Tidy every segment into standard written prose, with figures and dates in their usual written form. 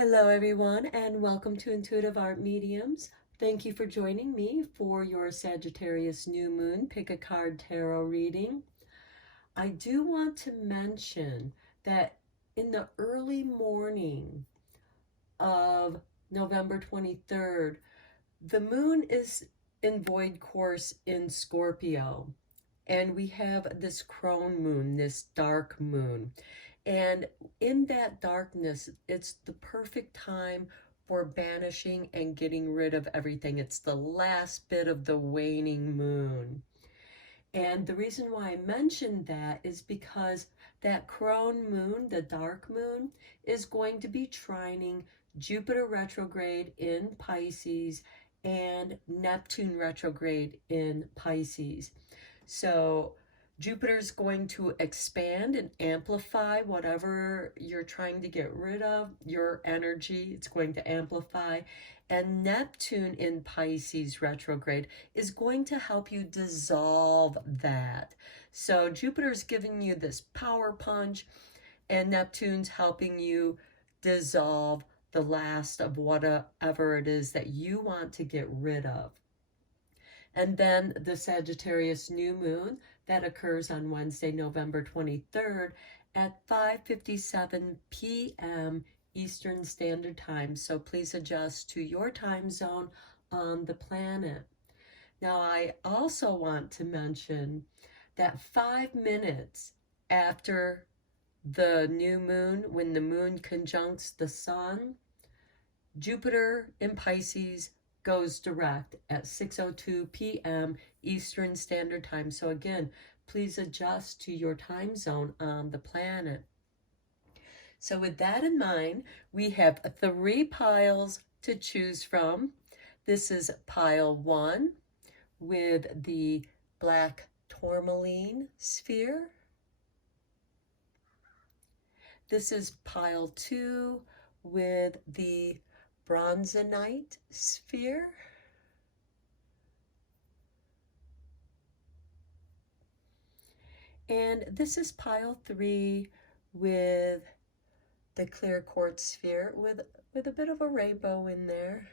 Hello everyone and welcome to Intuitive Art Mediums. Thank you for joining me for your Sagittarius New Moon Pick a Card Tarot reading. I do want to mention that in the early morning of November 23rd, the moon is in void course in Scorpio. And we have this crone moon, this dark moon. And in that darkness, it's the perfect time for banishing and getting rid of everything. It's the last bit of the waning moon. And the reason why I mentioned that is because that crone moon, the dark moon, is going to be trining Jupiter retrograde in Pisces and Neptune retrograde in Pisces. So Jupiter's going to expand and amplify whatever you're trying to get rid of, your energy, it's going to amplify. And Neptune in Pisces retrograde is going to help you dissolve that. So Jupiter's giving you this power punch, and Neptune's helping you dissolve the last of whatever it is that you want to get rid of. And then the Sagittarius new moon that occurs on Wednesday, November 23rd at 5:57 p.m. Eastern Standard Time. So please adjust to your time zone on the planet. Now, I also want to mention that 5 minutes after the new moon, when the moon conjuncts the sun, Jupiter in Pisces goes direct at 6:02 p.m. Eastern Standard Time. So again, please adjust to your time zone on the planet. So with that in mind, we have 3 piles to choose from. This is pile 1 with the black tourmaline sphere. This is pile 2 with the bronzonite sphere. And this is pile 3 with the clear quartz sphere with a bit of a rainbow in there.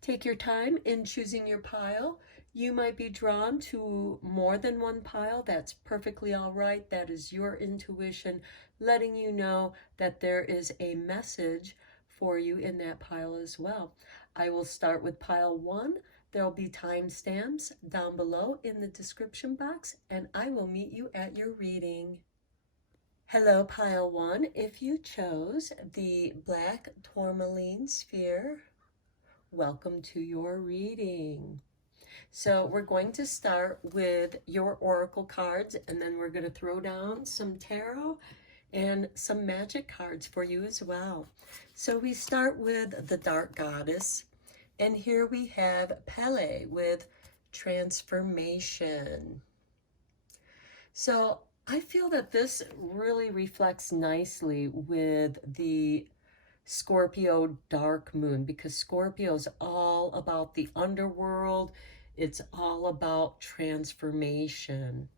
Take your time in choosing your pile. You might be drawn to more than one pile. That's perfectly all right. That is your intuition letting you know that there is a message for you in that pile as well. I will start with pile 1. There will be timestamps down below in the description box, and I will meet you at your reading. Hello, pile 1. If you chose the black tourmaline sphere, welcome to your reading. So we're going to start with your oracle cards, and then we're going to throw down some tarot and some magic cards for you as well. So we start with the Dark Goddess, and here we have Pele with transformation. So I feel that this really reflects nicely with the Scorpio dark moon, because Scorpio is all about the underworld. It's all about transformation.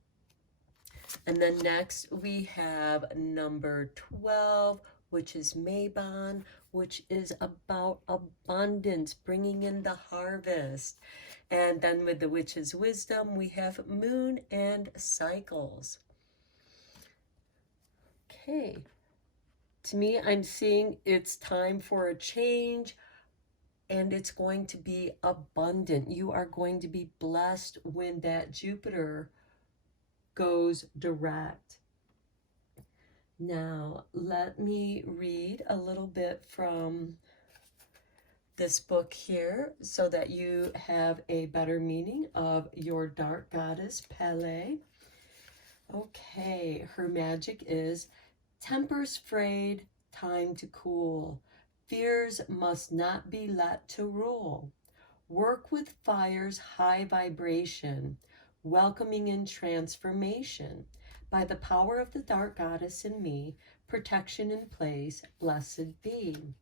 And then next we have number 12, which is Mabon, which is about abundance, bringing in the harvest. And then with the Witch's Wisdom, we have Moon and Cycles. Okay. To me, I'm seeing it's time for a change, and it's going to be abundant. You are going to be blessed when that Jupiter goes direct. Now, let me read a little bit from this book here so that you have a better meaning of your dark goddess, Pele. Okay, her magic is: tempers frayed, time to cool. Fears must not be let to rule. Work with fire's high vibration, welcoming in transformation. By the power of the dark goddess in me, protection in place, blessed be.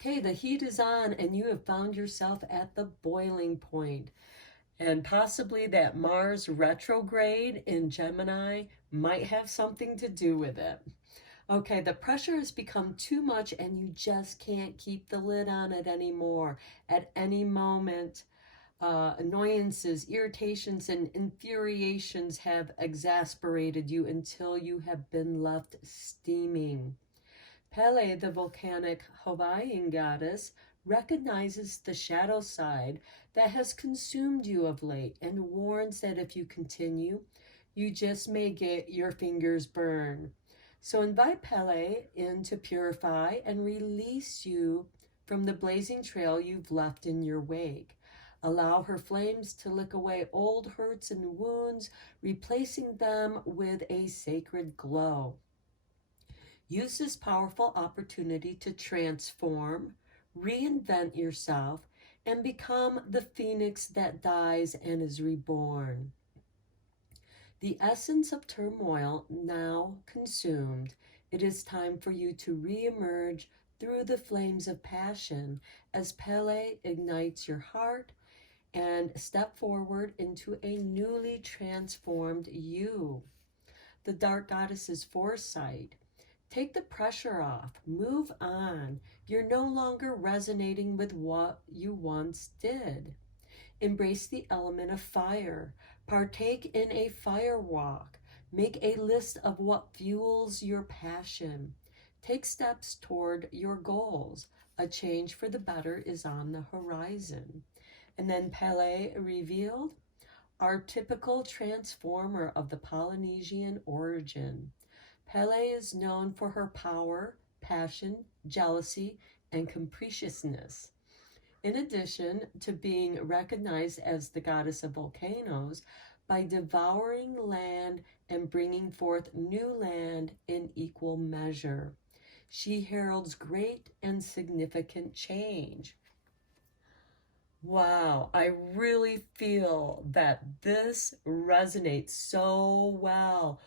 Okay, the heat is on, and you have found yourself at the boiling point. And possibly that Mars retrograde in Gemini might have something to do with it. Okay, the pressure has become too much and you just can't keep the lid on it anymore. At any moment, annoyances, irritations, and infuriations have exasperated you until you have been left steaming. Pele, the volcanic Hawaiian goddess, recognizes the shadow side that has consumed you of late and warns that if you continue, you just may get your fingers burned. So invite Pele in to purify and release you from the blazing trail you've left in your wake. Allow her flames to lick away old hurts and wounds, replacing them with a sacred glow. Use this powerful opportunity to transform, reinvent yourself, and become the phoenix that dies and is reborn. The essence of turmoil now consumed, it is time for you to re-emerge through the flames of passion as Pele ignites your heart and step forward into a newly transformed you. The dark goddess's foresight. Take the pressure off. Move on. You're no longer resonating with what you once did. Embrace the element of fire. Partake in a fire walk. Make a list of what fuels your passion. Take steps toward your goals. A change for the better is on the horizon. And then Pele revealed, our typical transformer of the Polynesian origin. Pele is known for her power, passion, jealousy, and capriciousness. In addition to being recognized as the goddess of volcanoes, by devouring land and bringing forth new land in equal measure. She heralds great and significant change. Wow, I really feel that this resonates so well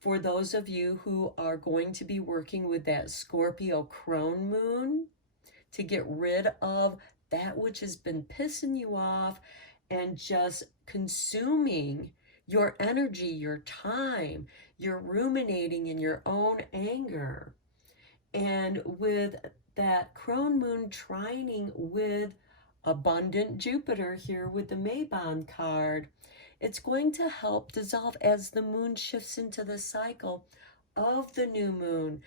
for those of you who are going to be working with that Scorpio crone moon to get rid of that which has been pissing you off and just consuming your energy, your time. You're ruminating in your own anger. And with that crone moon trining with abundant Jupiter here with the Maybon card, it's going to help dissolve as the moon shifts into the cycle of the new moon,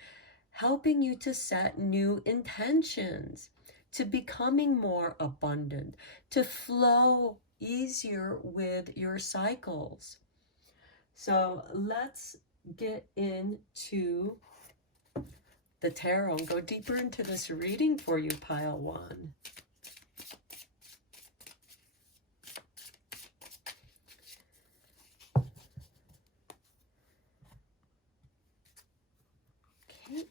helping you to set new intentions, to becoming more abundant, to flow easier with your cycles. So let's get into the tarot and go deeper into this reading for you, pile one.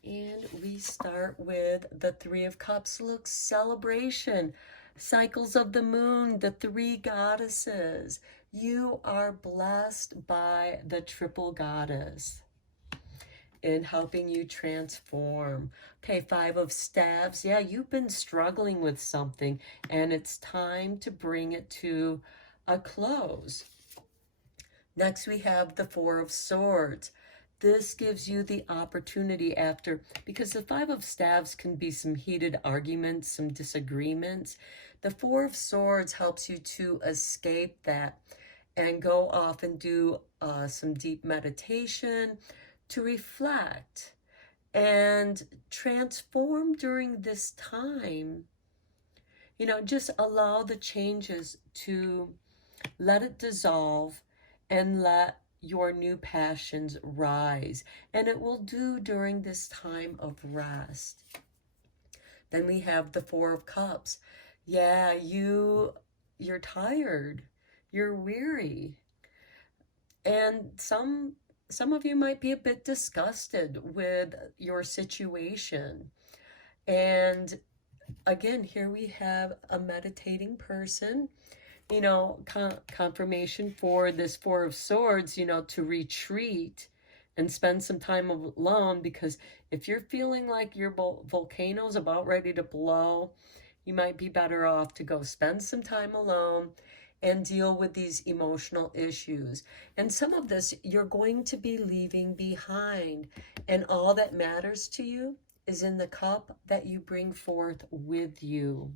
And we start with the Three of Cups. Look, celebration, cycles of the moon, the three goddesses. You are blessed by the triple goddess in helping you transform. Okay, Five of Staves. Yeah, you've been struggling with something and it's time to bring it to a close. Next, we have the Four of Swords. This gives you the opportunity after, because the Five of Staves can be some heated arguments, some disagreements. The Four of Swords helps you to escape that and go off and do some deep meditation, to reflect and transform during this time. You know, just allow the changes to let it dissolve and let your new passions rise. And it will do during this time of rest. Then we have the Four of Cups. Yeah, you're tired. You're weary. And some of you might be a bit disgusted with your situation. And again, here we have a meditating person, you know, confirmation for this Four of Swords, you know, to retreat and spend some time alone, because if you're feeling like your volcano's about ready to blow, you might be better off to go spend some time alone and deal with these emotional issues. And some of this you're going to be leaving behind. And all that matters to you is in the cup that you bring forth with you.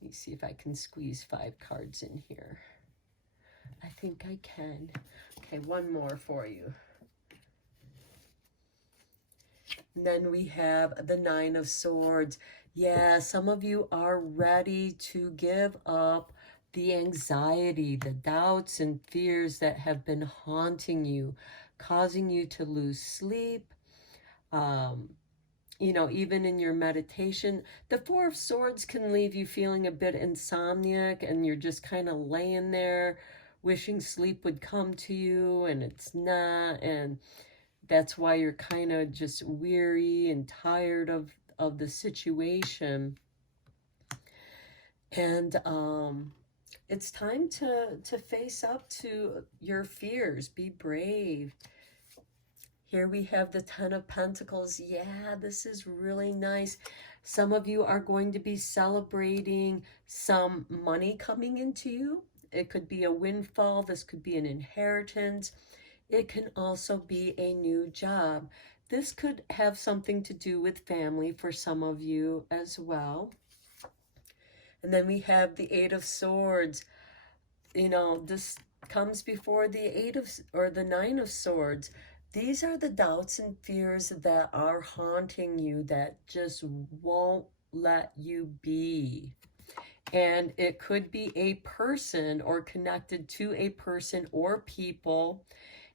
Let me see if I can squeeze 5 cards in here. I think I can. Okay, one more for you. And then we have the 9 of Swords. Yeah, some of you are ready to give up the anxiety, the doubts and fears that have been haunting you, causing you to lose sleep. You know, even in your meditation, the 4 of Swords can leave you feeling a bit insomniac, and you're just kind of laying there wishing sleep would come to you, and it's not. And that's why you're kind of just weary and tired of the situation. And it's time to face up to your fears. Be brave. Here we have the 10 of Pentacles. Yeah, this is really nice. Some of you are going to be celebrating some money coming into you. It could be a windfall. This could be an inheritance. It can also be a new job. This could have something to do with family for some of you as well. And then we have the 8 of Swords. You know, this comes before the 9 of Swords. These are the doubts and fears that are haunting you, that just won't let you be. And it could be a person or connected to a person or people.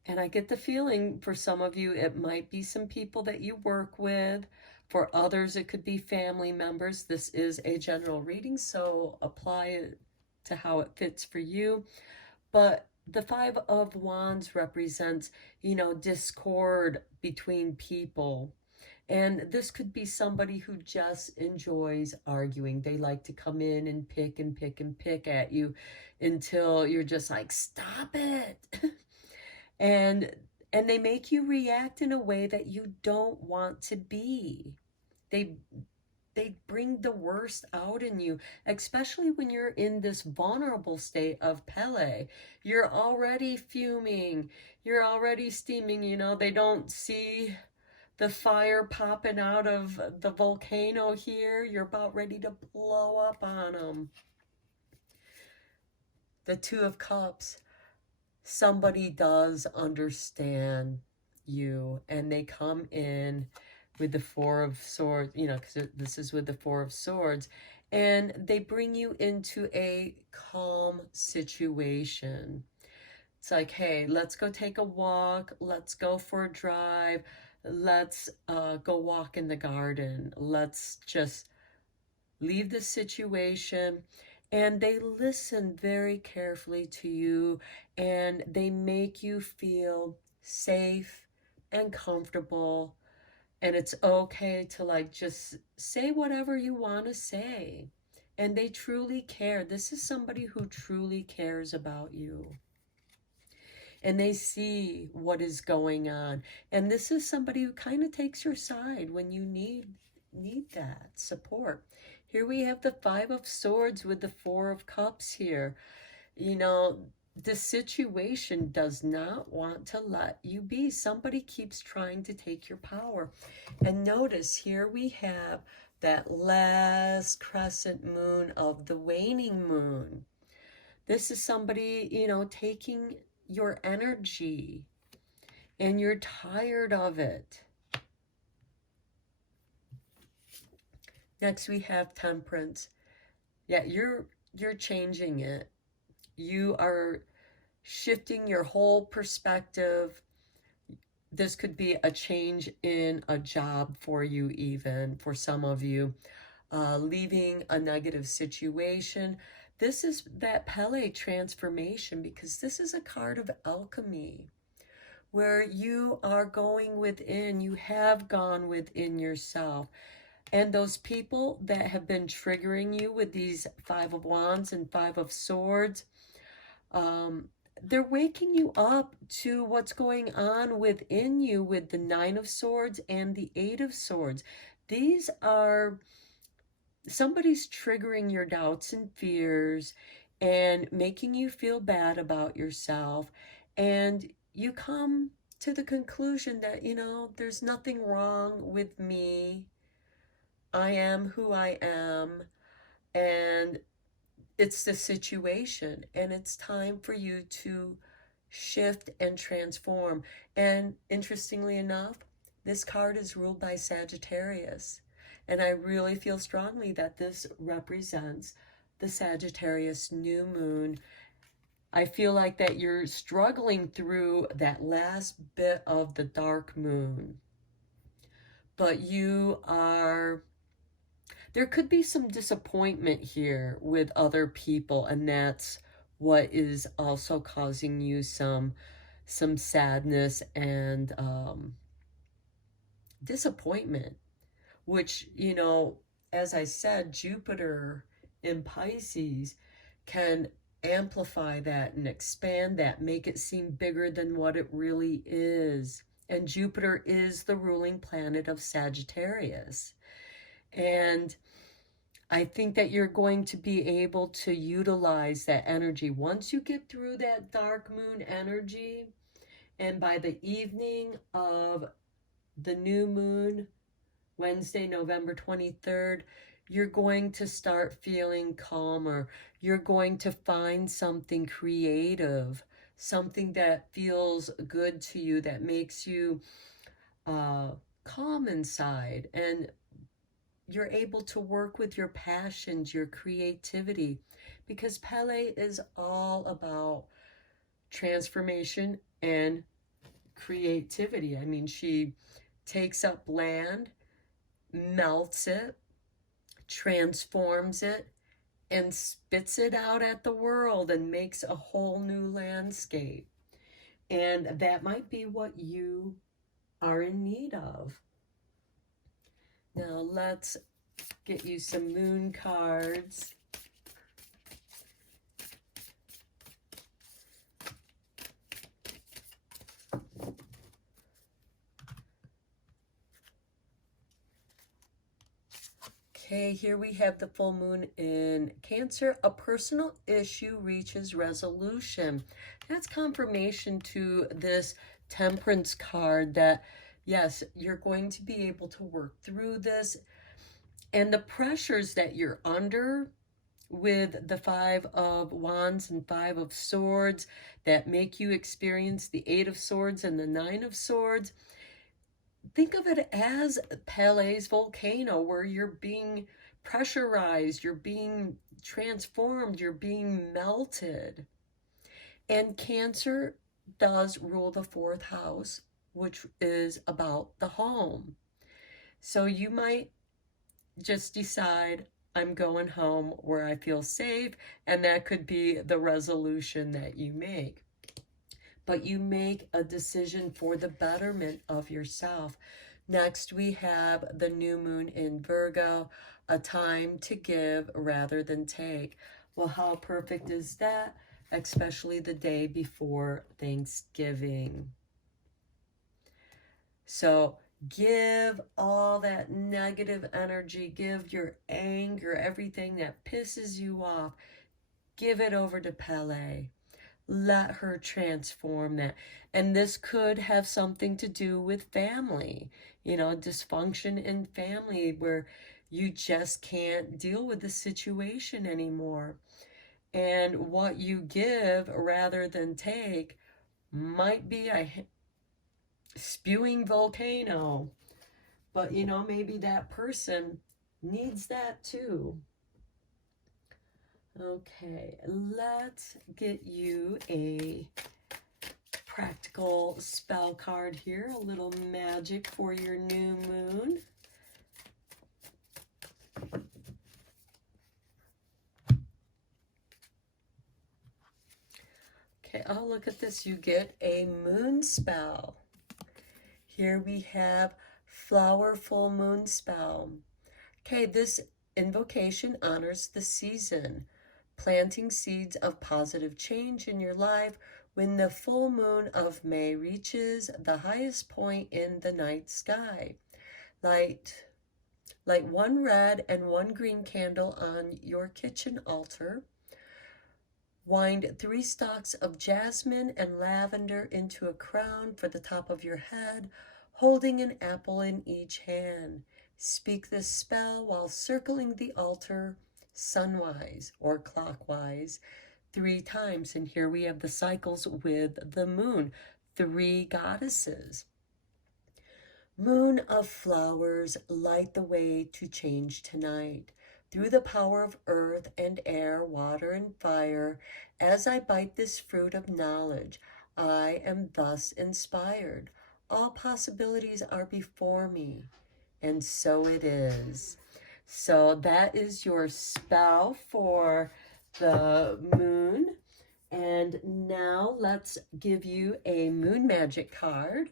And I get the feeling for some of you, it might be some people that you work with. For others, it could be family members. This is a general reading, so apply it to how it fits for you. But the 5 of Wands represents, you know, discord between people. And this could be somebody who just enjoys arguing. They like to come in and pick and pick and pick at you until you're just like, stop it. and they make you react in a way that you don't want to be. They bring the worst out in you, especially when you're in this vulnerable state of Pele. You're already fuming. You're already steaming. You know, they don't see the fire popping out of the volcano here. You're about ready to blow up on them. The 2 of Cups. Somebody does understand you, and they come in with the 4 of Swords, you know, because this is with the 4 of Swords, and they bring you into a calm situation. It's like, hey, let's go take a walk. Let's go for a drive. Let's go walk in the garden. Let's just leave the situation. And they listen very carefully to you, and they make you feel safe and comfortable. And it's okay to like just say whatever you want to say. And they truly care. This is somebody who truly cares about you. And they see what is going on. And this is somebody who kind of takes your side when you need that support. Here we have the 5 of Swords with the 4 of Cups here. You know, the situation does not want to let you be. Somebody keeps trying to take your power. And notice here we have that last crescent moon of the waning moon. This is somebody, you know, taking your energy, and you're tired of it. Next we have Temperance. Yeah, you're changing it. You are shifting your whole perspective. This could be a change in a job for you, even for some of you, leaving a negative situation. This is that Pele transformation, because this is a card of alchemy, where you are going within. You have gone within yourself. And those people that have been triggering you with these 5 of Wands and 5 of Swords, they're waking you up to what's going on within you with the 9 of Swords and the 8 of Swords. These are somebody's triggering your doubts and fears and making you feel bad about yourself. And you come to the conclusion that, there's nothing wrong with me. I am who I am. And it's the situation. And it's time for you to shift and transform. And interestingly enough, this card is ruled by Sagittarius. And I really feel strongly that this represents the Sagittarius new moon. I feel like that you're struggling through that last bit of the dark moon. But there could be some disappointment here with other people, and that's what is also causing you some sadness and disappointment, which, as I said, Jupiter in Pisces can amplify that and expand that, make it seem bigger than what it really is. And Jupiter is the ruling planet of Sagittarius. And I think that you're going to be able to utilize that energy once you get through that dark moon energy. And by the evening of the new moon, Wednesday, November 23rd, you're going to start feeling calmer. You're going to find something creative, something that feels good to you, that makes you calm inside. And you're able to work with your passions, your creativity, because Pele is all about transformation and creativity. I mean, she takes up land, melts it, transforms it, and spits it out at the world and makes a whole new landscape. And that might be what you are in need of. Now let's get you some moon cards. Okay, here we have the full moon in Cancer. A personal issue reaches resolution. That's confirmation to this Temperance card that, yes, you're going to be able to work through this. And the pressures that you're under with the Five of Wands and Five of Swords that make you experience the Eight of Swords and the Nine of Swords, think of it as Pele's volcano, where you're being pressurized, you're being transformed, you're being melted. And Cancer does rule the fourth house, which is about the home. So you might just decide, I'm going home where I feel safe, and that could be the resolution that you make. But you make a decision for the betterment of yourself. Next, we have the new moon in Virgo, a time to give rather than take. Well, how perfect is that? Especially the day before Thanksgiving. So give all that negative energy, give your anger, everything that pisses you off, give it over to Pele. Let her transform that. And this could have something to do with family, dysfunction in family where you just can't deal with the situation anymore. And what you give rather than take might be a spewing volcano. But, maybe that person needs that too. Okay, let's get you a practical spell card here, a little magic for your new moon. Okay, oh, look at this. You get a moon spell. Here we have Flower Full Moon Spell. Okay, this invocation honors the season, planting seeds of positive change in your life when the full moon of May reaches the highest point in the night sky. Light Light one red and one green candle on your kitchen altar. Wind 3 stalks of jasmine and lavender into a crown for the top of your head, holding an apple in each hand. Speak this spell while circling the altar sunwise or clockwise 3 times. And here we have the cycles with the moon, 3 goddesses. Moon of flowers, light the way to change tonight. Through the power of earth and air, water and fire, as I bite this fruit of knowledge, I am thus inspired. All possibilities are before me, and so it is. So that is your spell for the moon. And now let's give you a moon magic card.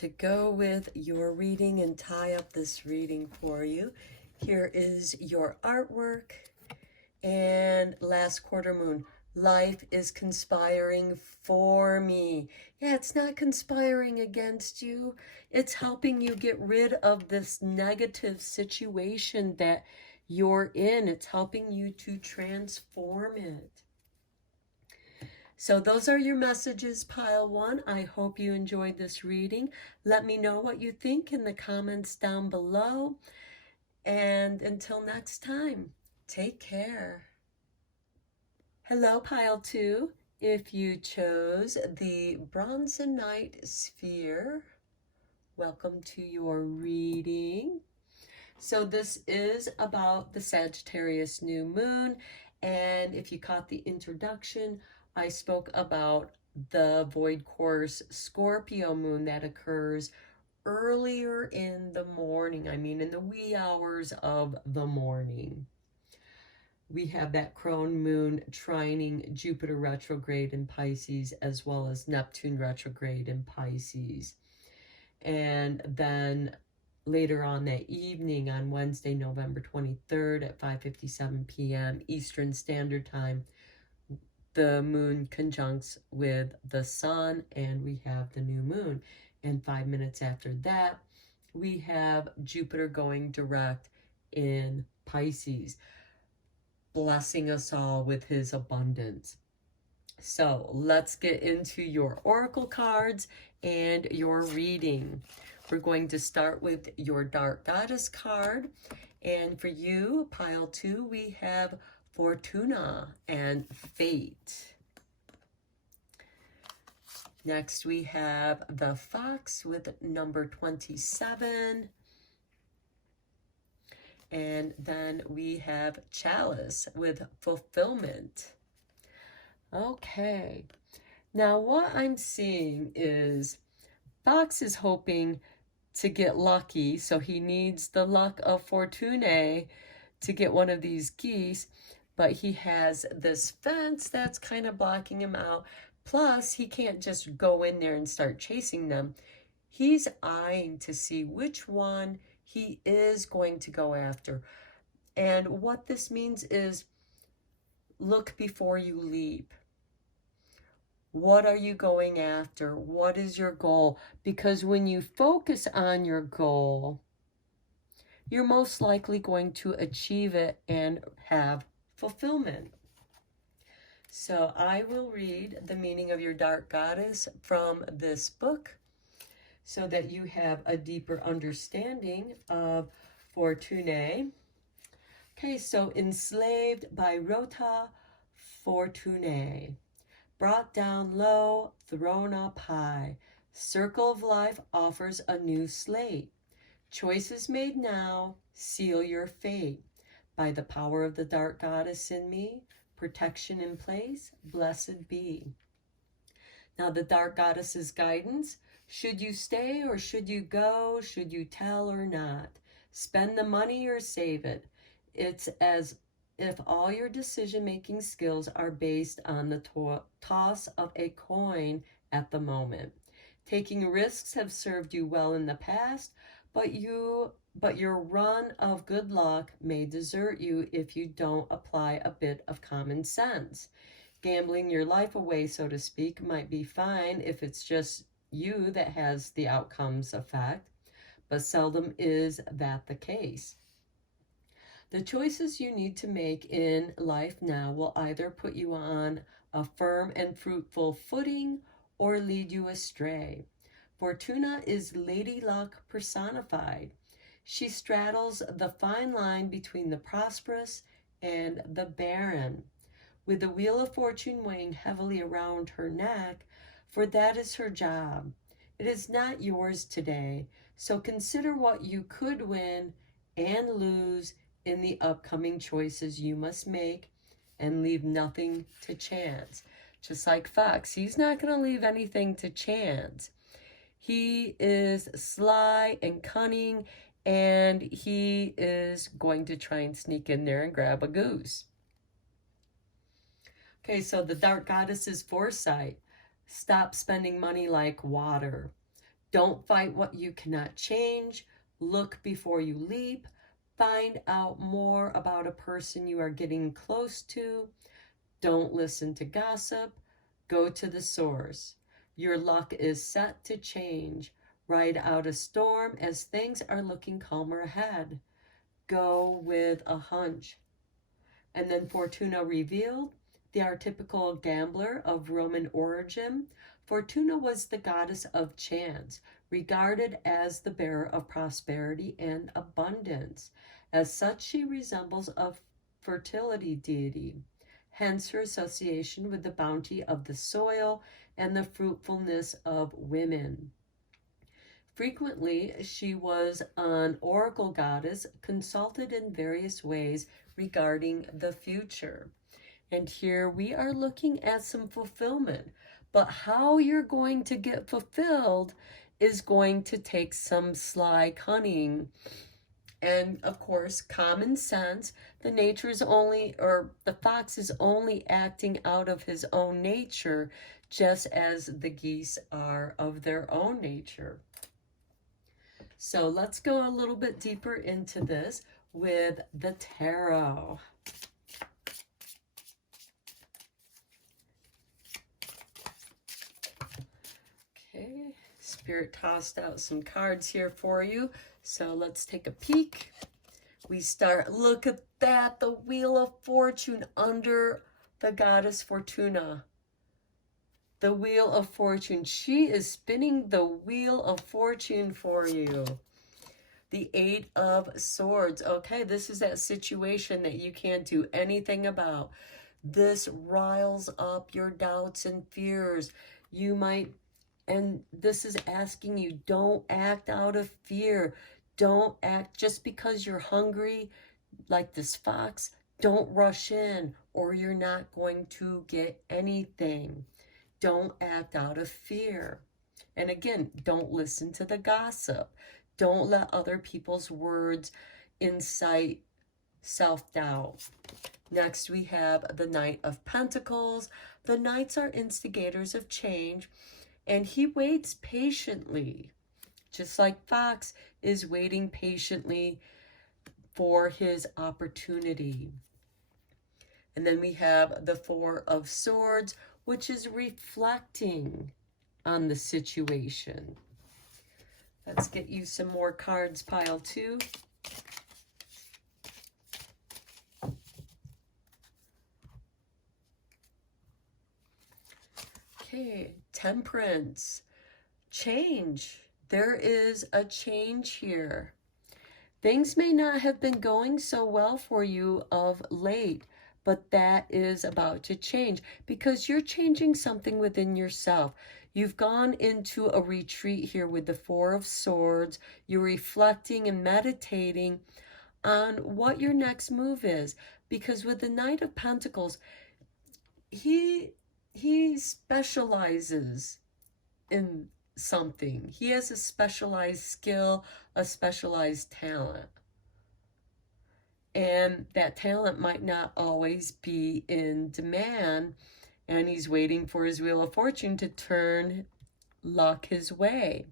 To go with your reading and tie up this reading for you, here is your artwork. And last quarter moon, life is conspiring for me. Yeah, it's not conspiring against you. It's helping you get rid of this negative situation that you're in. It's helping you to transform it. So those are your messages, pile 1. I hope you enjoyed this reading. Let me know what you think in the comments down below. And until next time, take care. Hello, pile 2. If you chose the Bronzonite sphere, welcome to your reading. So this is about the Sagittarius new moon. And if you caught the introduction, I spoke about the void course Scorpio moon that occurs earlier in the morning. I mean, in the wee hours of the morning. We have that crone moon trining Jupiter retrograde in Pisces, as well as Neptune retrograde in Pisces. And then later on that evening on Wednesday, November 23rd at 5:57 p.m. Eastern Standard Time, the moon conjuncts with the sun, and we have the new moon. And 5 minutes after that, we have Jupiter going direct in Pisces, blessing us all with his abundance. So let's get into your oracle cards and your reading. We're going to start with your Dark Goddess card. And for you, pile 2, we have Fortuna and Fate. Next, we have the Fox with number 27. And then we have Chalice with Fulfillment. Okay. Now, what I'm seeing is Fox is hoping to get lucky, so he needs the luck of Fortuna to get one of these geese, but he has this fence that's kind of blocking him out. Plus, he can't just go in there and start chasing them. He's eyeing to see which one he is going to go after. And what this means is look before you leap. What are you going after? What is your goal? Because when you focus on your goal, you're most likely going to achieve it and have fulfillment. So I will read the meaning of your Dark Goddess from this book so that you have a deeper understanding of Fortuna. Okay, so enslaved by Rota Fortuna. Brought down low, thrown up high. Circle of life offers a new slate. Choices made now seal your fate. By the power of the Dark Goddess in me, protection in place, blessed be. Now the Dark Goddess's guidance. Should you stay or should you go? Should you tell or not? Spend the money or save it. It's as if all your decision-making skills are based on the toss of a coin at the moment. Taking risks have served you well in the past, but your run of good luck may desert you if you don't apply a bit of common sense. Gambling your life away, so to speak, might be fine if it's just you that has the outcomes effect, but seldom is that the case. The choices you need to make in life now will either put you on a firm and fruitful footing or lead you astray. Fortuna is Lady Luck personified. She straddles the fine line between the prosperous and the barren, with the wheel of fortune weighing heavily around her neck, for that is her job. It is not yours today, so consider what you could win and lose in the upcoming choices you must make, and leave nothing to chance. Just like Fox, he's not going to leave anything to chance. He is sly and cunning, and he is going to try and sneak in there and grab a goose. Okay, so the dark goddess is foresight. Stop spending money like water. Don't fight what you cannot change. Look before you leap. Find out more about a person you are getting close to. Don't listen to gossip. Go to the source. Your luck is set to change. Ride out a storm as things are looking calmer ahead. Go with a hunch. And then Fortuna revealed, the archetypical gambler of Roman origin. Fortuna was the goddess of chance, regarded as the bearer of prosperity and abundance. As such, she resembles a fertility deity, hence her association with the bounty of the soil and the fruitfulness of women. Frequently, she was an oracle goddess, consulted in various ways regarding the future. And here we are looking at some fulfillment. But how you're going to get fulfilled is going to take some sly cunning. And of course, common sense. The fox is only acting out of his own nature, just as the geese are of their own nature. So let's go a little bit deeper into this with the tarot. Okay, Spirit tossed out some cards here for you. So let's take a peek. We start, look at that, the Wheel of Fortune under the goddess Fortuna. The Wheel of Fortune. She is spinning the Wheel of Fortune for you. The Eight of Swords. Okay, this is that situation that you can't do anything about. This riles up your doubts and fears. You might, and this is asking you, don't act out of fear. Don't act just because you're hungry, like this fox. Don't rush in, or you're not going to get anything. Don't act out of fear. And again, don't listen to the gossip. Don't let other people's words incite self-doubt. Next, we have the Knight of Pentacles. The Knights are instigators of change, and he waits patiently, just like Fox is waiting patiently for his opportunity. And then we have the Four of Swords, which is reflecting on the situation. Let's get you some more cards, pile 2. Okay, Temperance. Change. There is a change here. Things may not have been going so well for you of late, but that is about to change because you're changing something within yourself. You've gone into a retreat here with the Four of Swords. You're reflecting and meditating on what your next move is, because with the Knight of Pentacles, he specializes in something. He has a specialized skill, a specialized talent. And that talent might not always be in demand, and he's waiting for his Wheel of Fortune to turn luck his way.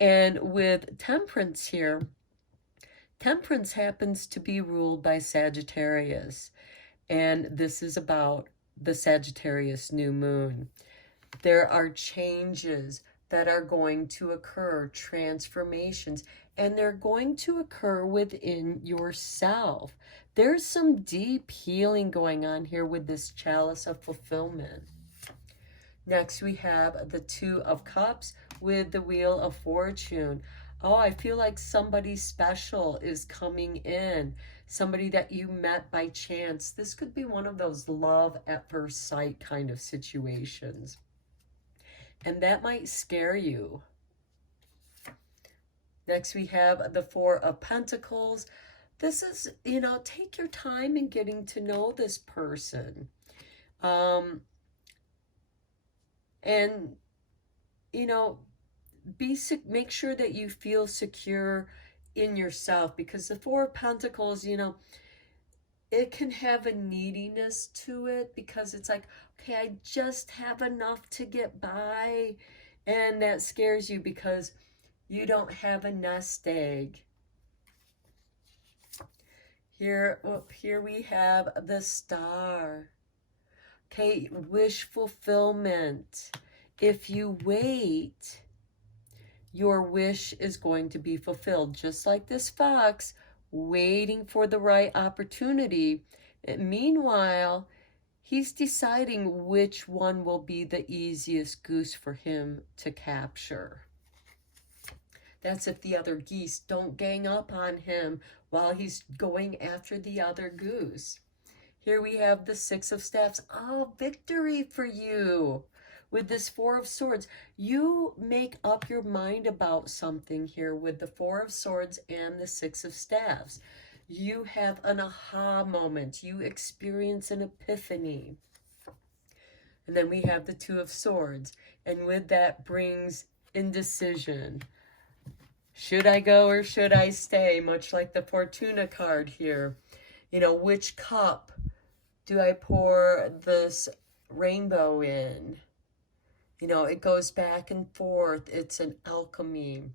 And with Temperance here, Temperance happens to be ruled by Sagittarius, and this is about the Sagittarius new moon. There are changes that are going to occur, transformations, and they're going to occur within yourself. There's some deep healing going on here with this chalice of fulfillment. Next, we have the Two of Cups with the Wheel of Fortune. Oh, I feel like somebody special is coming in. Somebody that you met by chance. This could be one of those love at first sight kind of situations. And that might scare you. Next, we have the Four of Pentacles. This is, take your time in getting to know this person. And, make sure that you feel secure in yourself, because the Four of Pentacles, it can have a neediness to it, because it's like, okay, I just have enough to get by. And that scares you because you don't have a nest egg. Here we have the Star. Okay, wish fulfillment. If you wait, your wish is going to be fulfilled. Just like this fox waiting for the right opportunity. And meanwhile, he's deciding which one will be the easiest goose for him to capture. That's if the other geese don't gang up on him while he's going after the other goose. Here we have the Six of Staffs. Oh, victory for you. With this Four of Swords, you make up your mind about something here with the Four of Swords and the Six of Staffs. You have an aha moment. You experience an epiphany. And then we have the Two of Swords. And with that brings indecision. Should I go or should I stay? Much like the Fortuna card here. Which cup do I pour this rainbow in? It goes back and forth. It's an alchemy.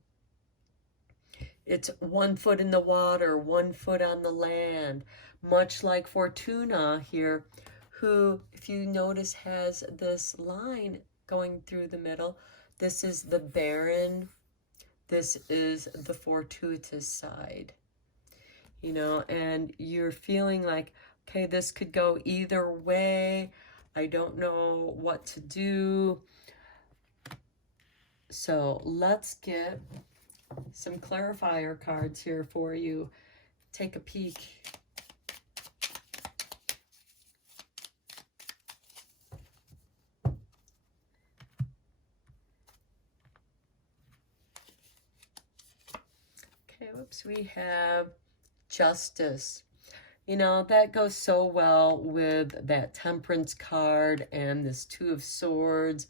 It's 1 foot in the water, 1 foot on the land. Much like Fortuna here, who, if you notice, has this line going through the middle. This is the barren. This is the fortuitous side. And you're feeling like, okay, this could go either way. I don't know what to do. So let's get some clarifier cards here for you. Take a peek. Okay, whoops, we have Justice. That goes so well with that Temperance card and this Two of Swords.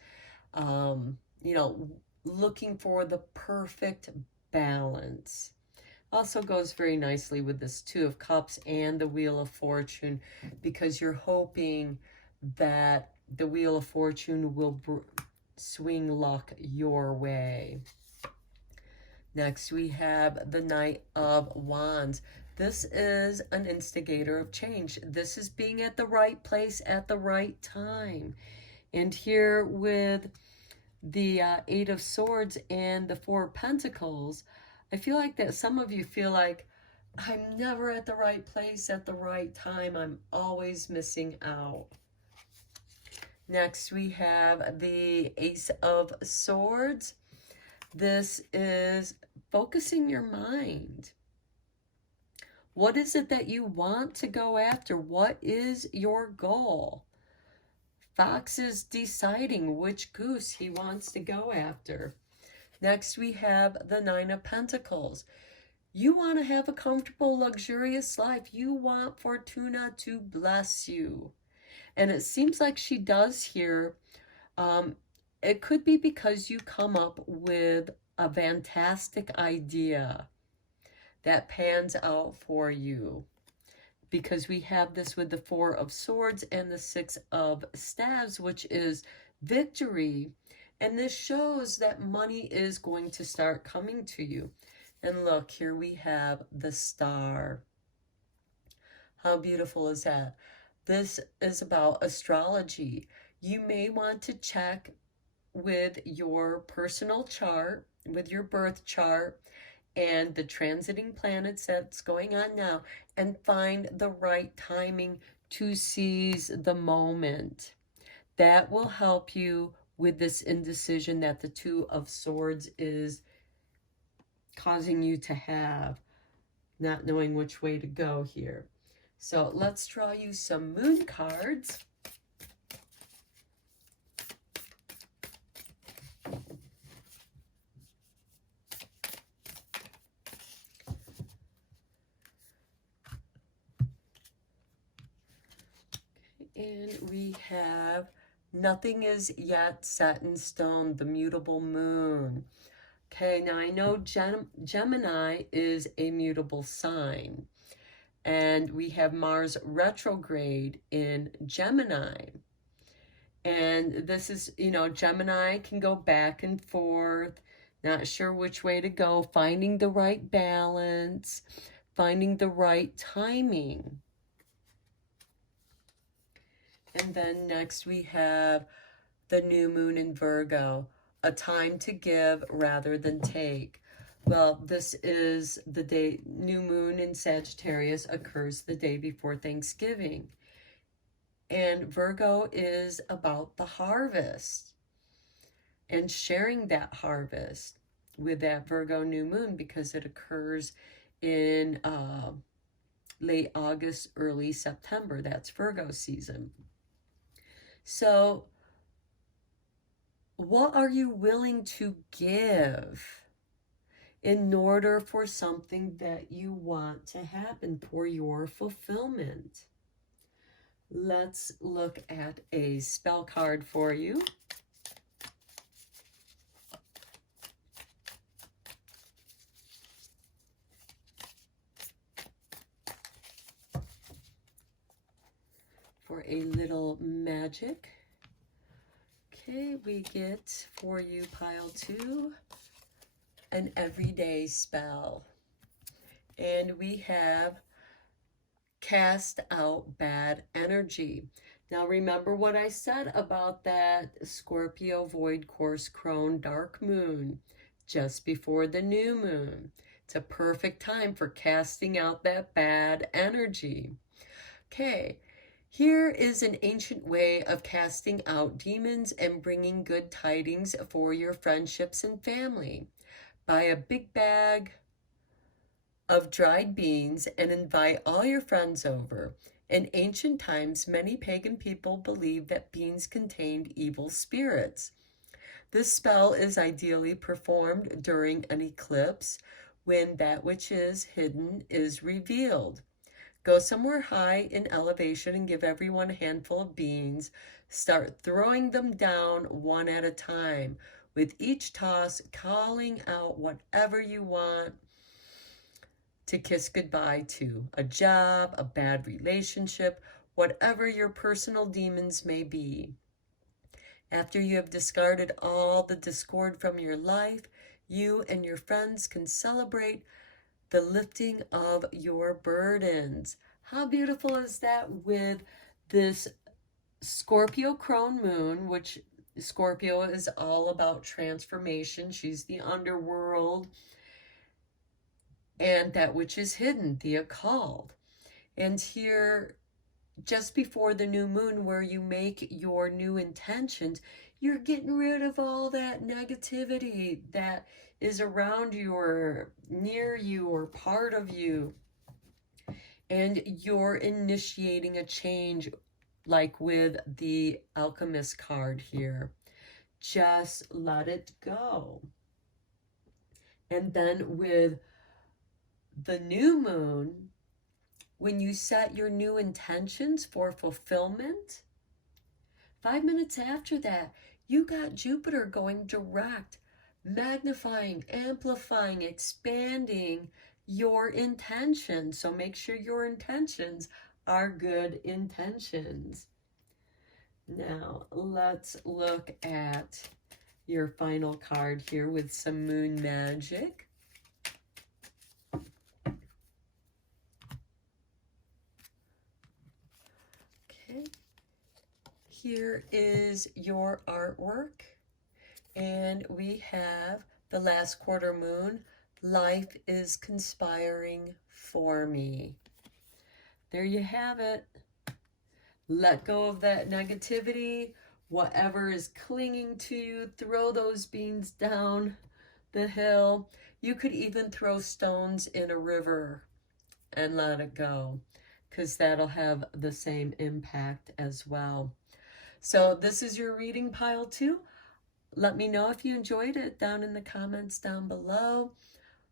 Looking for the perfect balance. Also goes very nicely with this Two of Cups and the Wheel of Fortune, because you're hoping that the Wheel of Fortune will swing luck your way. Next, we have the Knight of Wands. This is an instigator of change. This is being at the right place at the right time. And here with the Eight of Swords and the Four of Pentacles, I feel like that some of you feel like, I'm never at the right place at the right time. I'm always missing out. Next, we have the Ace of Swords. This is focusing your mind. What is it that you want to go after? What is your goal? Fox is deciding which goose he wants to go after. Next, we have the Nine of Pentacles. You want to have a comfortable, luxurious life. You want Fortuna to bless you. And it seems like she does here. It could be because you come up with a fantastic idea that pans out for you. Because we have this with the Four of Swords and the Six of Staves, which is victory. And this shows that money is going to start coming to you. And look, here we have the Star. How beautiful is that? This is about astrology. You may want to check with your personal chart, with your birth chart, and the transiting planets that's going on now, and find the right timing to seize the moment. That will help you with this indecision that the Two of Swords is causing you to have, not knowing which way to go here. So let's draw you some moon cards. And we have nothing is yet set in stone, the mutable moon. Okay, now I know Gemini is a mutable sign. And we have Mars retrograde in Gemini. And this is, you know, Gemini can go back and forth, not sure which way to go, finding the right balance, finding the right timing. And then next we have the new moon in Virgo, a time to give rather than take. Well, this is the day, new moon in Sagittarius occurs the day before Thanksgiving. And Virgo is about the harvest and sharing that harvest with that Virgo new moon, because it occurs in late August, early September. That's Virgo season. So what are you willing to give in order for something that you want to happen, for your fulfillment? Let's look at a spell card for you. For a little magic. Okay, we get for you, pile 2, an everyday spell. And we have cast out bad energy. Now remember what I said about that Scorpio void course crone dark moon just before the new moon. It's a perfect time for casting out that bad energy. Okay, here is an ancient way of casting out demons and bringing good tidings for your friendships and family. Buy a big bag of dried beans and invite all your friends over. In ancient times, many pagan people believed that beans contained evil spirits. This spell is ideally performed during an eclipse, when that which is hidden is revealed. Go somewhere high in elevation and give everyone a handful of beans. Start throwing them down one at a time, with each toss calling out whatever you want to kiss goodbye to. A job, a bad relationship, whatever your personal demons may be. After you have discarded all the discord from your life, you and your friends can celebrate the lifting of your burdens. How beautiful is that, with this Scorpio crone moon, which Scorpio is all about transformation. She's the underworld, and that which is hidden, the occult. And here, just before the new moon, where you make your new intentions, you're getting rid of all that negativity that is around you or near you or part of you. And you're initiating a change, like with the Alchemist card here. Just let it go. And then with the new moon, when you set your new intentions for fulfillment, 5 minutes after that, you got Jupiter going direct, magnifying, amplifying, expanding your intentions. So make sure your intentions are good intentions. Now, let's look at your final card here with some moon magic. Here is your artwork, and we have the last quarter moon. Life is conspiring for me. There you have it. Let go of that negativity. Whatever is clinging to you, throw those beans down the hill. You could even throw stones in a river and let it go, because that'll have the same impact as well. So this is your reading pile 2. Let me know if you enjoyed it down in the comments down below.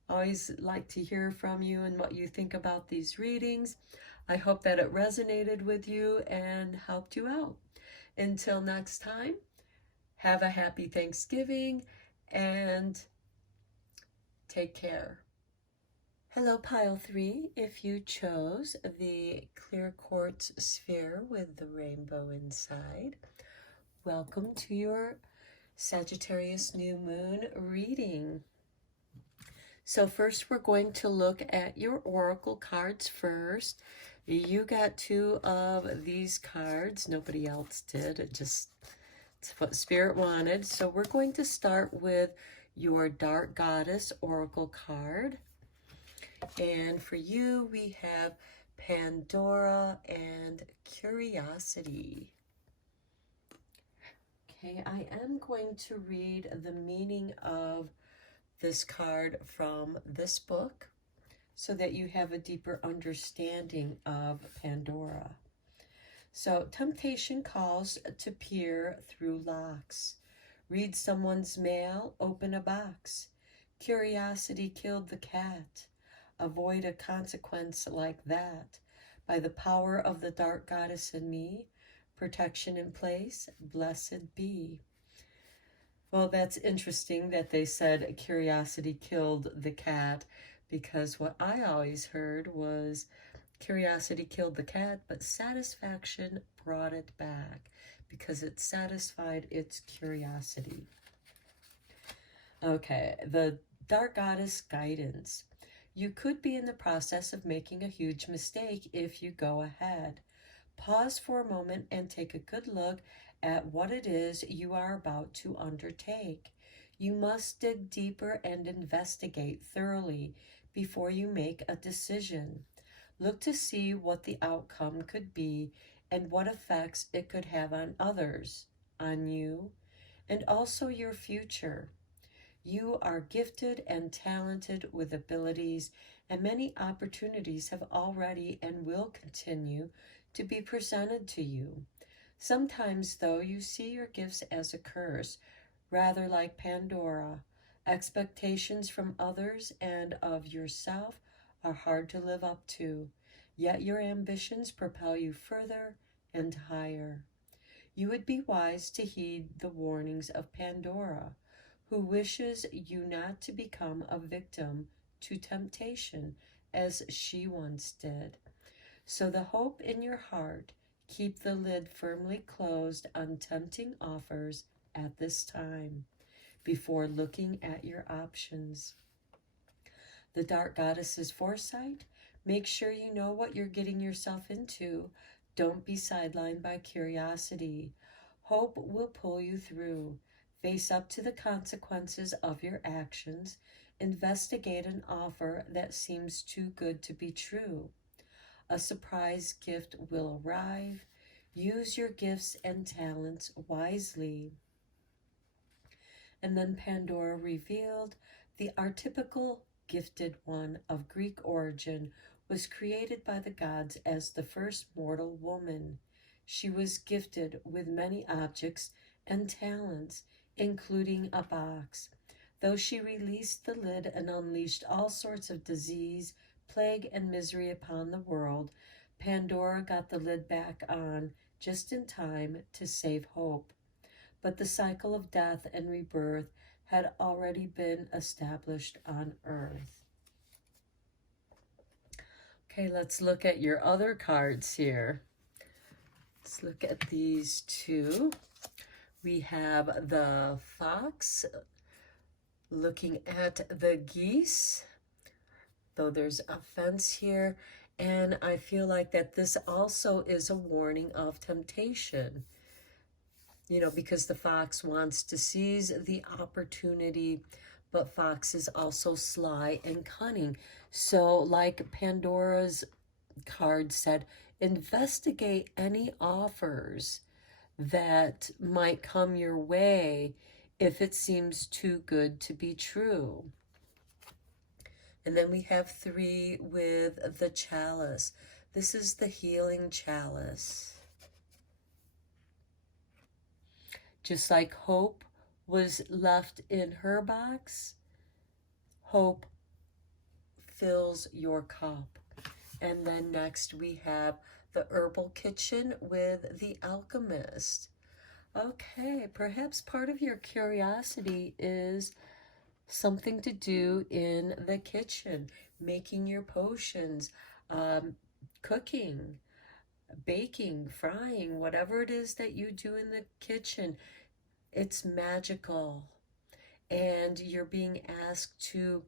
Always like to hear from you and what you think about these readings. I hope that it resonated with you and helped you out. Until next time, have a happy Thanksgiving and take care. Hello, pile 3. If you chose the clear quartz sphere with the rainbow inside, welcome to your Sagittarius new moon reading. So first we're going to look at your oracle cards first. You got 2 of these cards. Nobody else did. It's what Spirit wanted. So we're going to start with your Dark Goddess oracle card. And for you, we have Pandora and Curiosity. Okay, I am going to read the meaning of this card from this book so that you have a deeper understanding of Pandora. So, temptation calls to peer through locks. Read someone's mail, open a box. Curiosity killed the cat. Avoid a consequence like that. By the power of the dark goddess in me, protection in place, blessed be. Well, that's interesting that they said curiosity killed the cat, because what I always heard was curiosity killed the cat, but satisfaction brought it back because it satisfied its curiosity. Okay, the dark goddess guidance. You could be in the process of making a huge mistake if you go ahead. Pause for a moment and take a good look at what it is you are about to undertake. You must dig deeper and investigate thoroughly before you make a decision. Look to see what the outcome could be and what effects it could have on others, on you, and also your future. You are gifted and talented with abilities, and many opportunities have already and will continue to be presented to you. Sometimes, though, you see your gifts as a curse, rather like Pandora. Expectations from others and of yourself are hard to live up to, yet your ambitions propel you further and higher. You would be wise to heed the warnings of Pandora, who wishes you not to become a victim to temptation as she once did. So the hope in your heart, keep the lid firmly closed on tempting offers at this time, before looking at your options. The dark goddess's foresight, make sure you know what you're getting yourself into. Don't be sidelined by curiosity. Hope will pull you through. Face up to the consequences of your actions. Investigate an offer that seems too good to be true. A surprise gift will arrive. Use your gifts and talents wisely. And then Pandora revealed, the archetypical gifted one of Greek origin was created by the gods as the first mortal woman. She was gifted with many objects and talents, including a box. Though she released the lid and unleashed all sorts of disease, plague, and misery upon the world, Pandora got the lid back on just in time to save hope. But the cycle of death and rebirth had already been established on earth. Okay, let's look at your other cards here. Let's look at these 2. We have the fox looking at the geese, though there's a fence here, and I feel like that this also is a warning of temptation. because the fox wants to seize the opportunity, but fox is also sly and cunning. So, like Pandora's card said, investigate any offers that might come your way if it seems too good to be true. And then we have 3 with the chalice. This is the healing chalice. Just like hope was left in her box, hope fills your cup. And then next we have the herbal kitchen with the alchemist. Okay, perhaps part of your curiosity is something to do in the kitchen, making your potions, cooking, baking, frying, whatever it is that you do in the kitchen. It's magical, and you're being asked to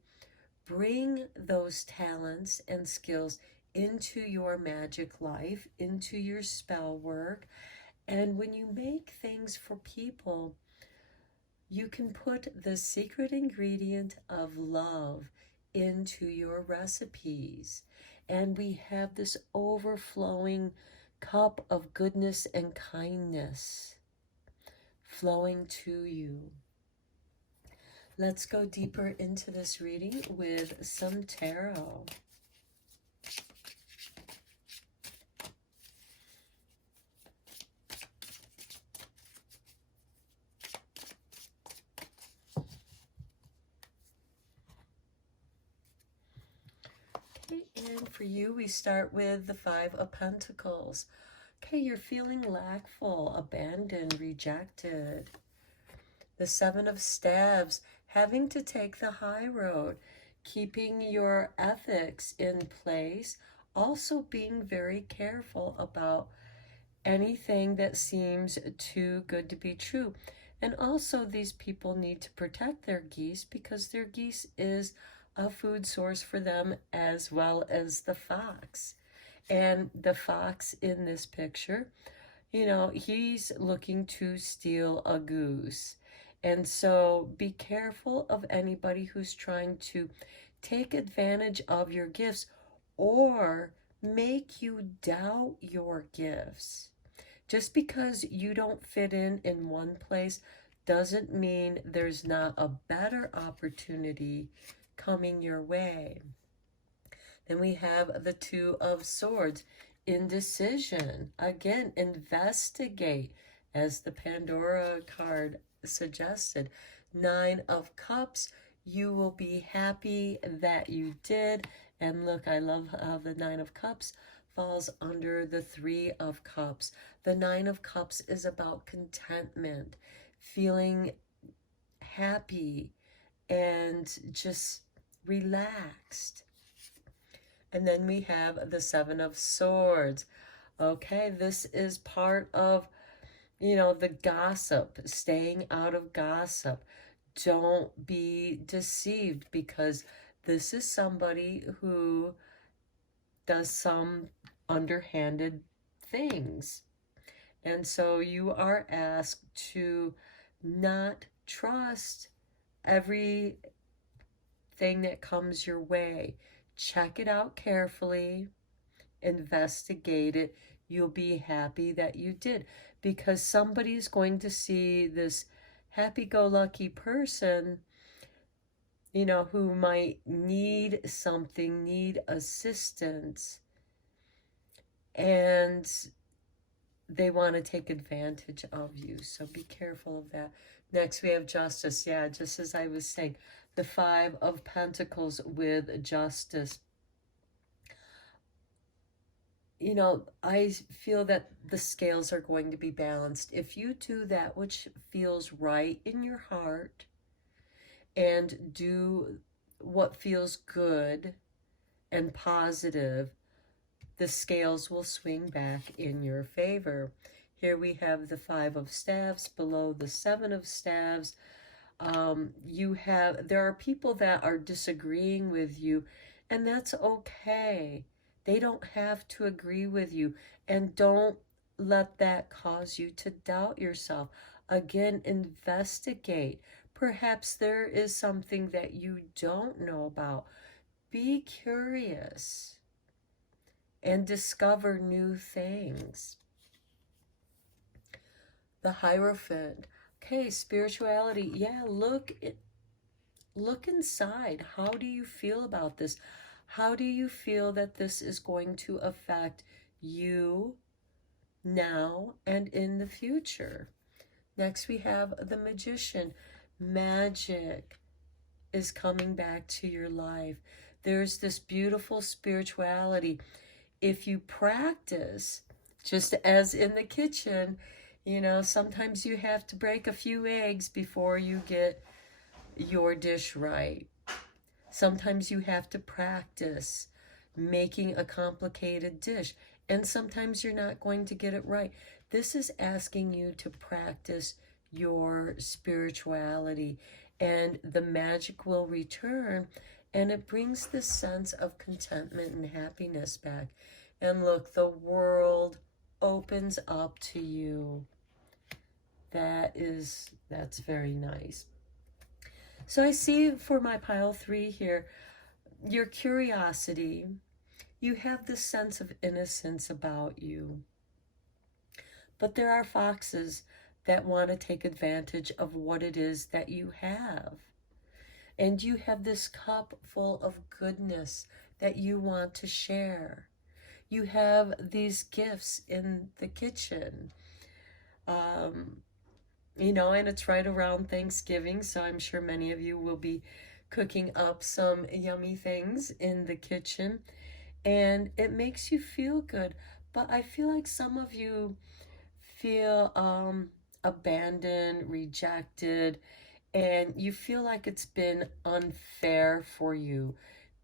bring those talents and skills into your magic life, into your spell work. And when you make things for people, you can put the secret ingredient of love into your recipes. And we have this overflowing cup of goodness and kindness flowing to you. Let's go deeper into this reading with some tarot. Okay, and for you, we start with the 5 of Pentacles. Okay, you're feeling lackful, abandoned, rejected. The 7 of Staves, having to take the high road, keeping your ethics in place, also being very careful about anything that seems too good to be true. And also these people need to protect their geese because their geese is a food source for them as well as the fox. And the fox in this picture, he's looking to steal a goose. And so be careful of anybody who's trying to take advantage of your gifts or make you doubt your gifts. Just because you don't fit in one place doesn't mean there's not a better opportunity coming your way. Then we have the 2 of Swords, indecision. Again, investigate, as the Pandora card suggested. 9 of Cups, you will be happy that you did. And look, I love how the 9 of Cups falls under the 3 of Cups. The 9 of Cups is about contentment, feeling happy and just relaxed. And then we have the 7 of Swords. Okay, this is part of, the gossip, staying out of gossip. Don't be deceived, because this is somebody who does some underhanded things. And so you are asked to not trust everything that comes your way. Check it out carefully, investigate it. You'll be happy that you did, because somebody's going to see this happy-go-lucky person, who might need something, need assistance, and they want to take advantage of you. So be careful of that. Next, we have Justice. Yeah, just as I was saying, the 5 of Pentacles with Justice. I feel that the scales are going to be balanced. If you do that which feels right in your heart and do what feels good and positive, the scales will swing back in your favor. Here we have the 5 of Staves below the 7 of Staves. There are people that are disagreeing with you, and that's okay. They don't have to agree with you. And don't let that cause you to doubt yourself. Again, investigate. Perhaps there is something that you don't know about. Be curious and discover new things. The Hierophant. Okay, spirituality. Yeah, look inside. How do you feel about this? How do you feel that this is going to affect you now and in the future? Next, we have the Magician. Magic is coming back to your life. There's this beautiful spirituality. If you practice, just as in the kitchen, you know, sometimes you have to break a few eggs before you get your dish right. Sometimes you have to practice making a complicated dish, and sometimes you're not going to get it right. This is asking you to practice your spirituality, and the magic will return, and it brings this sense of contentment and happiness back. And look, the world opens up to you. That's very nice. So I see for my pile 3 here, your curiosity. You have this sense of innocence about you. But there are foxes that want to take advantage of what it is that you have. And you have this cup full of goodness that you want to share. You have these gifts in the kitchen. You know, and it's right around Thanksgiving, so I'm sure many of you will be cooking up some yummy things in the kitchen, and it makes you feel good. But I feel like some of you feel abandoned, rejected, and you feel like it's been unfair for you.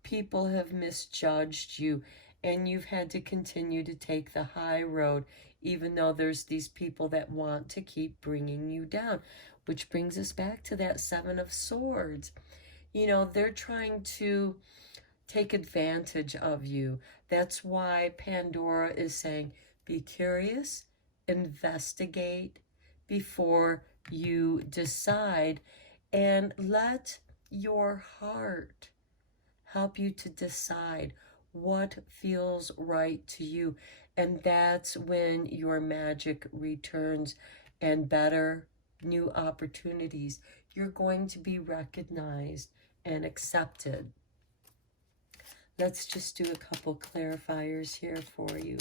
People have misjudged you, and you've had to continue to take the high road, even though there's these people that want to keep bringing you down. Which brings us back to that 7 of Swords. You know, they're trying to take advantage of you. That's why Pandora is saying, be curious, investigate before you decide, and let your heart help you to decide what feels right to you. And that's when your magic returns, and better new opportunities. You're going to be recognized and accepted. Let's just do a couple clarifiers here for you.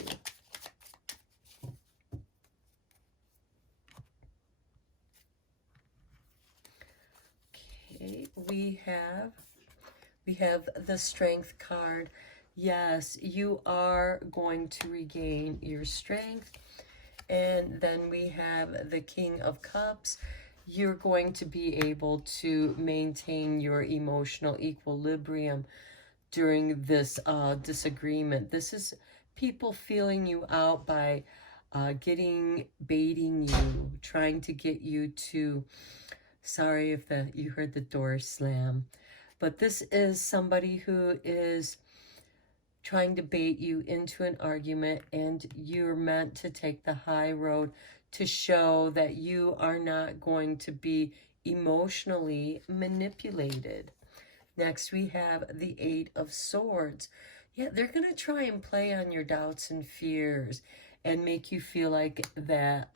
Okay, we have the Strength card. Yes, you are going to regain your strength. And then we have the King of Cups. You're going to be able to maintain your emotional equilibrium during this disagreement. This is people feeling you out by baiting you, trying to get you to, sorry if you heard the door slam, but this is somebody who is trying to bait you into an argument, and you're meant to take the high road to show that you are not going to be emotionally manipulated. Next, we have the 8 of Swords. Yeah, they're going to try and play on your doubts and fears and make you feel like that,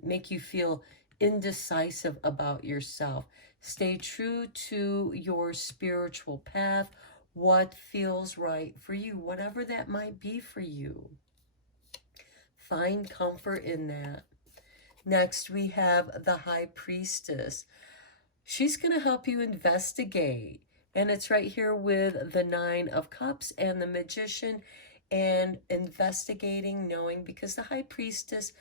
make you feel indecisive about yourself. Stay true to your spiritual path, what feels right for you, whatever that might be for you. Find comfort in that. Next, we have the High Priestess. She's going to help you investigate. And it's right here with the 9 of Cups and the Magician, and investigating, knowing, because the High Priestess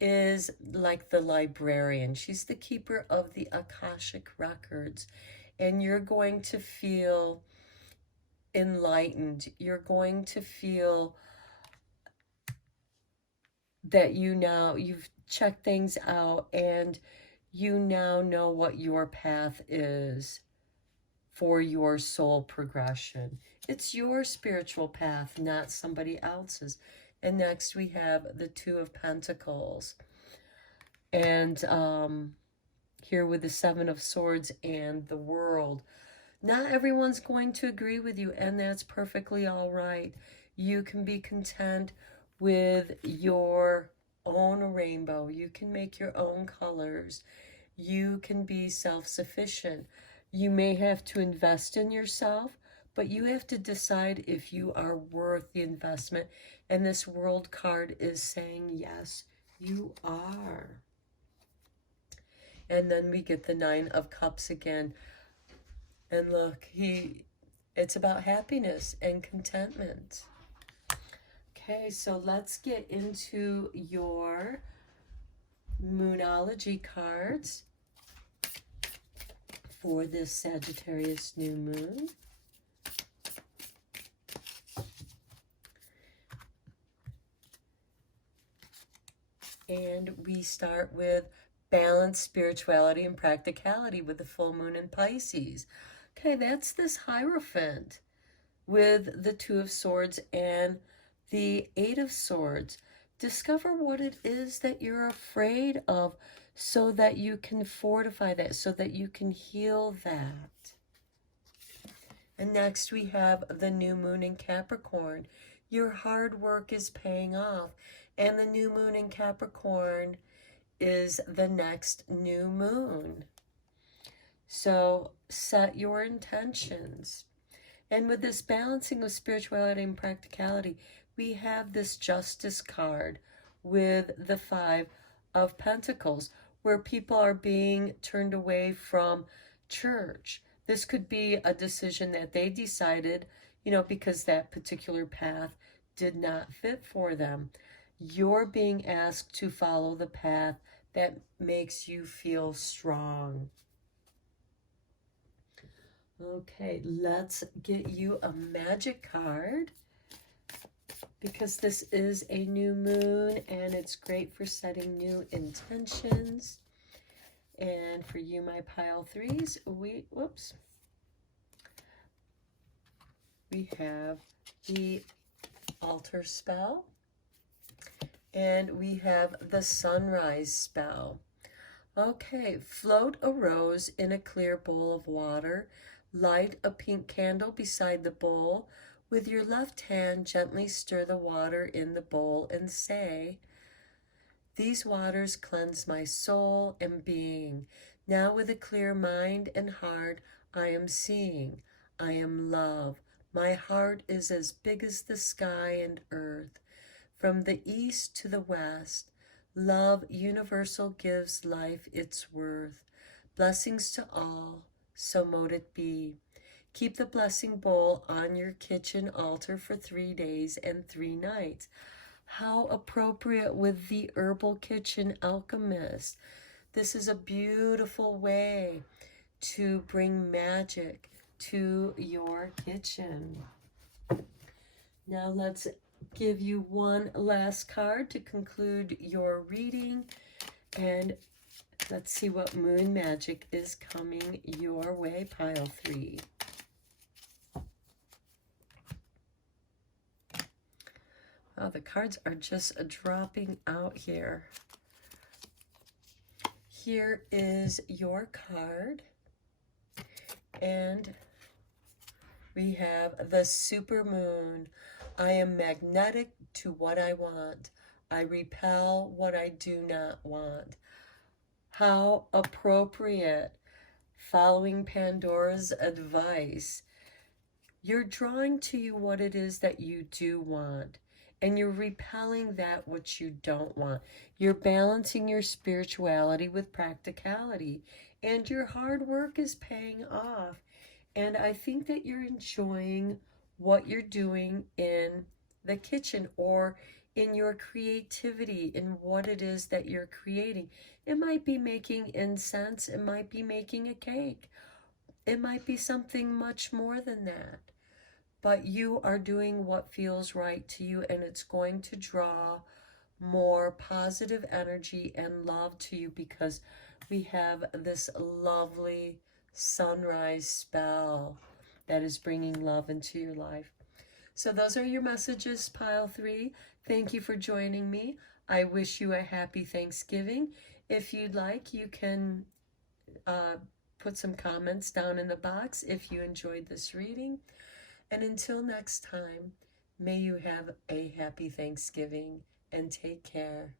is like the librarian. She's the keeper of the Akashic records. And you're going to feel enlightened. You're going to feel that you've checked things out, and you now know what your path is for your soul progression. It's your spiritual path, not somebody else's. And next we have the Two of Pentacles. And here with the Seven of Swords and the World. Not everyone's going to agree with you, and that's perfectly all right. You can be content with your own rainbow. You can make your own colors. You can be self-sufficient. You may have to invest in yourself, but you have to decide if you are worth the investment. And this World card is saying, yes, you are. And then we get the Nine of Cups again. And look, it's about happiness and contentment. Okay, so let's get into your Moonology cards for this Sagittarius new moon. And we start with balance, spirituality, and practicality with the full moon in Pisces. Okay, that's this Hierophant with the Two of Swords and the Eight of Swords. Discover what it is that you're afraid of so that you can fortify that, so that you can heal that. And next we have the new moon in Capricorn. Your hard work is paying off. And the new moon in Capricorn is the next new moon. So set your intentions. And with this balancing of spirituality and practicality, we have this Justice card with the Five of Pentacles, where people are being turned away from church. This could be a decision that they decided, because that particular path did not fit for them. You're being asked to follow the path that makes you feel strong. Okay, let's get you a magic card, because this is a new moon and it's great for setting new intentions. And for you, my pile threes, we have the Altar spell. And we have the Sunrise spell. Okay, float a rose in a clear bowl of water. Light a pink candle beside the bowl. With your left hand, gently stir the water in the bowl and say, "These waters cleanse my soul and being. Now with a clear mind and heart, I am seeing. I am love. My heart is as big as the sky and earth. From the east to the west, love universal gives life its worth. Blessings to all, so mote it be. Keep the blessing bowl on your kitchen altar for 3 days and 3 nights. How appropriate with the Herbal Kitchen Alchemist. This is a beautiful way to bring magic to your kitchen. Now let's give you one last card to conclude your reading, and let's see what moon magic is coming your way, pile 3. Wow, the cards are just dropping out here. Here is your card, and we have the Supermoon. I am magnetic to what I want. I repel what I do not want. How appropriate. Following Pandora's advice. You're drawing to you what it is that you do want, and you're repelling that which you don't want. You're balancing your spirituality with practicality, and your hard work is paying off. And I think that you're enjoying what you're doing in the kitchen, or in your creativity, in what it is that you're creating. It might be making incense. It might be making a cake. It might be something much more than that. But you are doing what feels right to you, and it's going to draw more positive energy and love to you, because we have this lovely sunrise spell that is bringing love into your life. So those are your messages, pile 3. Thank you for joining me. I wish you a happy Thanksgiving. If you'd like, you can put some comments down in the box if you enjoyed this reading. And until next time, may you have a happy Thanksgiving and take care.